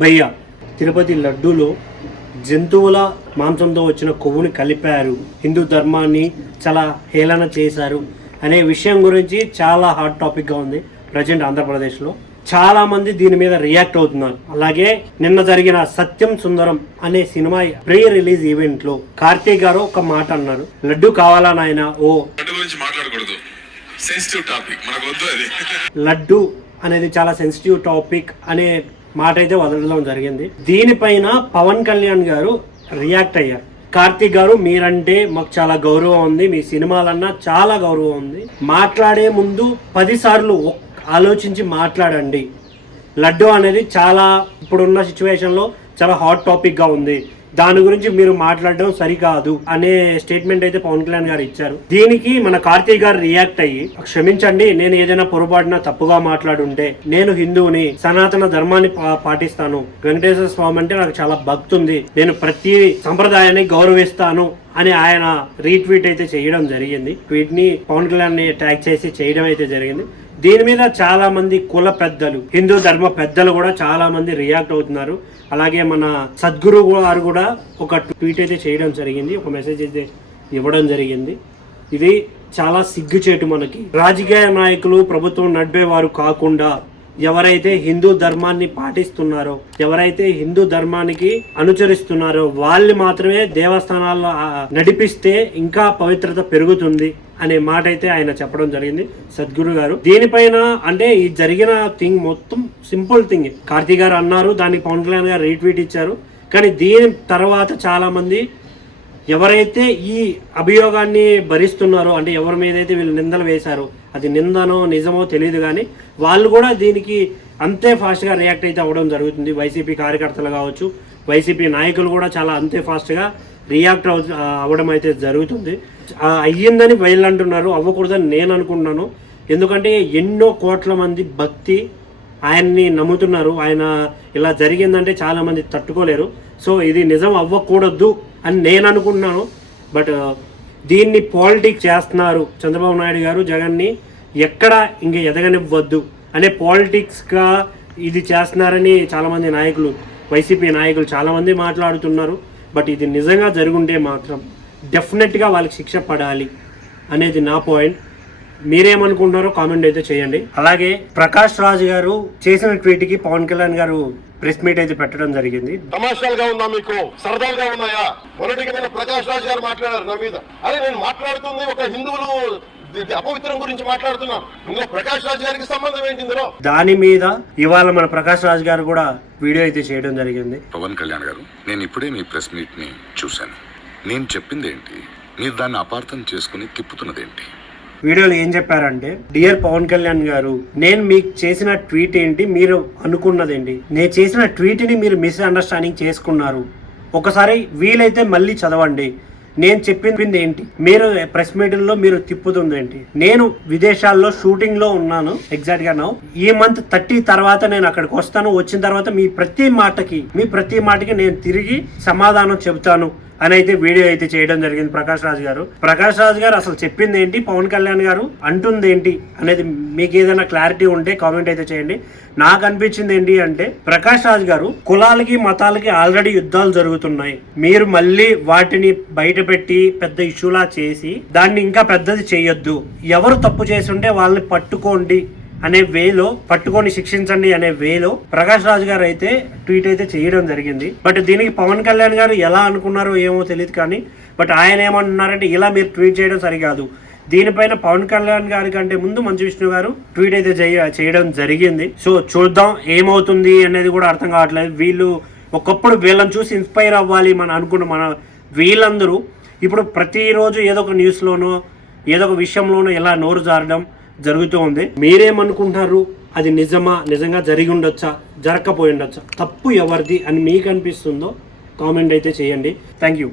భయ్య తిరుపతి లడ్డూలో జంతువుల మాంసంతో వచ్చిన కొవ్వుని కలిపారు, హిందూ ధర్మాన్ని చాలా హేళన చేశారు అనే విషయం గురించి చాలా హాట్ టాపిక్గా ఉంది ప్రజెంట్ ఆంధ్రప్రదేశ్లో. చాలా మంది దీని మీద రియాక్ట్ అవుతున్నారు. అలాగే నిన్న జరిగిన సత్యం సుందరం అనే సినిమా ప్రీ రిలీజ్ ఈవెంట్ లో కార్తీక్ గారు ఒక మాట అన్నారు, లడ్డు కావాలా నాయన ఓ లడ్డు అనేది చాలా సెన్సిటివ్ టాపిక్ అనే మాట అయితే వదలడం జరిగింది. దీనిపైన పవన్ కళ్యాణ్ గారు రియాక్ట్ అయ్యారు. కార్తీక్ గారు, మీరంటే మాకు చాలా గౌరవం ఉంది, మీ సినిమాలన్నా చాలా గౌరవం ఉంది, మాట్లాడే ముందు 10 సార్లు ఆలోచించి మాట్లాడండి. లడ్డు అనేది చాలా ఇప్పుడున్న సిచ్యువేషన్లో చాలా హాట్ టాపిక్గా ఉంది, దాని గురించి మీరు మాట్లాడడం సరికాదు అనే స్టేట్మెంట్ అయితే పవన్ కళ్యాణ్ గారు ఇచ్చారు. దీనికి మన కార్తీక్ గారు రియాక్ట్ అయ్యి, క్షమించండి నేను ఏదైనా పొరపాటున తప్పుగా మాట్లాడుంటే, నేను హిందువుని, సనాతన ధర్మాన్ని పాటిస్తాను, వెంకటేశ్వర స్వామి అంటే నాకు చాలా భక్తి ఉంది, నేను ప్రతి సంప్రదాయాన్ని గౌరవిస్తాను అని ఆయన రీట్వీట్ అయితే చేయడం జరిగింది. ట్వీట్ ని పవన్ కళ్యాణ్ ని ట్యాగ్ చేసి చేయడం అయితే జరిగింది. దీని మీద చాలా మంది కుల పెద్దలు, హిందూ ధర్మ పెద్దలు కూడా చాలా మంది రియాక్ట్ అవుతున్నారు. అలాగే మన సద్గురు గారు కూడా ఒక ట్వీట్ అయితే చేయడం జరిగింది, ఒక మెసేజ్ అయితే ఇవ్వడం జరిగింది. ఇది చాలా సిగ్గుచేటు. మనకి రాజకీయ నాయకులు, ప్రభుత్వం నడిపేవారు కాకుండా ఎవరైతే హిందూ ధర్మాన్ని పాటిస్తున్నారో, ఎవరైతే హిందూ ధర్మానికి అనుసరిస్తున్నారో వాళ్ళు మాత్రమే దేవస్థానాల్లో నడిపిస్తే ఇంకా పవిత్రత పెరుగుతుంది అనే మాట అయితే ఆయన చెప్పడం జరిగింది, సద్గురు గారు. దీనిపైన అంటే ఈ జరిగిన థింగ్ మొత్తం సింపుల్ థింగ్. కార్తీక్ గారు అన్నారు, దానికి పవన్ కళ్యాణ్ గారు రీట్వీట్ ఇచ్చారు. కానీ దీని తర్వాత చాలా మంది ఎవరైతే ఈ అభియోగాన్ని భరిస్తున్నారో, అంటే ఎవరి మీద అయితే వీళ్ళు నిందలు వేశారో, అది నిందనో నిజమో తెలియదు, కానీ వాళ్ళు కూడా దీనికి అంతే ఫాస్ట్గా రియాక్ట్ అయితే అవ్వడం జరుగుతుంది. వైసీపీ కార్యకర్తలు కావచ్చు, వైసీపీ నాయకులు కూడా చాలా అంతే ఫాస్ట్గా రియాక్ట్ అవ్వడం అయితే జరుగుతుంది. అయ్యిందని వీళ్ళు అంటున్నారు, అవ్వకూడదని నేను అనుకుంటున్నాను. ఎందుకంటే ఎన్నో కోట్ల మంది భక్తి ఆయన్ని నమ్ముతున్నారు. ఆయన ఇలా జరిగిందంటే చాలామంది తట్టుకోలేరు. సో ఇది నిజం అవ్వకూడదు అని నేను అనుకుంటున్నాను. బట్ దీన్ని పాలిటిక్స్ చేస్తున్నారు చంద్రబాబు నాయుడు గారు. జగన్ని ఎక్కడ ఇంక ఎదగనివ్వద్దు అనే పాలిటిక్స్గా ఇది చేస్తున్నారని చాలామంది నాయకులు, వైసీపీ నాయకులు చాలామంది మాట్లాడుతున్నారు. బట్ ఇది నిజంగా జరుగుంటే మాత్రం డెఫినెట్గా వాళ్ళకి శిక్ష పడాలి అనేది నా పాయింట్. మీరేమనుకుంటున్నారో కామెంట్ అయితే చేయండి. అలాగే ప్రకాష్ రాజ్ గారు చేసిన ట్వీట్కి పవన్ కళ్యాణ్ గారు ప్రెస్ మీట్ అయితే పెట్టడం జరిగింది. తమాషాలుగా ఉందా, మీకు సరదాగా ఉన్నాయా? మొదటిగా ప్రకాష్ రాజ్ గారు మాట్లాడారు నా మీద. అదే నేను మాట్లాడుతుంది ఒక హిందువులు అపవిత్రం గురించి మాట్లాడుతున్నాను. ఇందులో ప్రకాష్ రాజ్ గారికి సంబంధం ఏంటి ఇందులో? దాని మీద ఇవాళ మన ప్రకాష్ రాజ్ గారు కూడా వీడియో అయితే చేయడం జరిగింది. పవన్ కళ్యాణ్ గారు, నేను ఇప్పుడే మీ ప్రెస్ మీట్ ని చూశాను. నేను చెప్పింది ఏంటి, మీరు దాన్ని అపార్థం చేసుకుని తిప్పుతున్నదేంటి? వీడియోలో ఏం చెప్పారంటే, డియర్ పవన్ కళ్యాణ్ గారు, నేను మీకు చేసిన ట్వీట్ ఏంటి, మీరు అనుకున్నదేంటి, నేను చేసిన ట్వీట్ని మీరు మిస్అండర్స్టాండింగ్ చేసుకున్నారు. ఒకసారి వీలైతే మళ్ళీ చదవండి. నేను చెప్పింది ఏంటి, మీరు ప్రెస్ మీటింగ్లో మీరు తిప్పుతుంది ఏంటి. నేను విదేశాల్లో షూటింగ్ లో ఉన్నాను ఎగ్జాక్ట్ గా నౌ. ఈ మంత్ 30 తర్వాత నేను అక్కడికి వస్తాను. వచ్చిన తర్వాత మీ ప్రతి మాటకి నేను తిరిగి సమాధానం చెబుతాను అని అయితే వీడియో అయితే చేయడం జరిగింది ప్రకాష్ రాజ్ గారు. ప్రకాష్ రాజ్ గారు అసలు చెప్పింది ఏంటి, పవన్ కళ్యాణ్ గారు అంటుంది ఏంటి అనేది మీకు ఏదైనా క్లారిటీ ఉంటే కామెంట్ అయితే చేయండి. నాకు అనిపించింది ఏంటి అంటే, ప్రకాష్ రాజ్ గారు కులాలకి మతాలకి ఆల్రెడీ యుద్ధాలు జరుగుతున్నాయి, మీరు మళ్ళీ వాటిని బయట పెట్టి పెద్ద ఇష్యూలా చేసి దాన్ని ఇంకా పెద్దది చేయొద్దు. ఎవరు తప్పు చేసి ఉంటే వాళ్ళని పట్టుకోండి అనే వేలో, పట్టుకొని శిక్షించండి అనే వేలో ప్రకాష్ రాజ్ గారు అయితే ట్వీట్ అయితే చేయడం జరిగింది. బట్ దీనికి పవన్ కళ్యాణ్ గారు ఎలా అనుకున్నారో ఏమో తెలియదు, కానీ బట్ ఆయన ఏమంటున్నారంటే, ఇలా మీరు ట్వీట్ చేయడం సరికాదు. దీనిపైన పవన్ కళ్యాణ్ గారి కంటే ముందు మంచు విష్ణు గారు ట్వీట్ అయితే చేయడం జరిగింది. సో చూద్దాం ఏమవుతుంది అనేది కూడా అర్థం కావట్లేదు. వీళ్ళు ఒకప్పుడు వీళ్ళని చూసి ఇన్స్పైర్ అవ్వాలి మన వీళ్ళందరూ ఇప్పుడు ప్రతిరోజు ఏదో ఒక న్యూస్లోనో ఏదో ఒక విషయంలోనో ఇలా నోరు జారడం జరుగుతూ ఉంది. మీరేమనుకుంటున్నారు, అది నిజంగా జరిగి ఉండొచ్చా, జరగకపోయి ఉండొచ్చా, తప్పు ఎవరిది అని మీకు అనిపిస్తుందో కామెంట్ అయితే చేయండి. Thank you.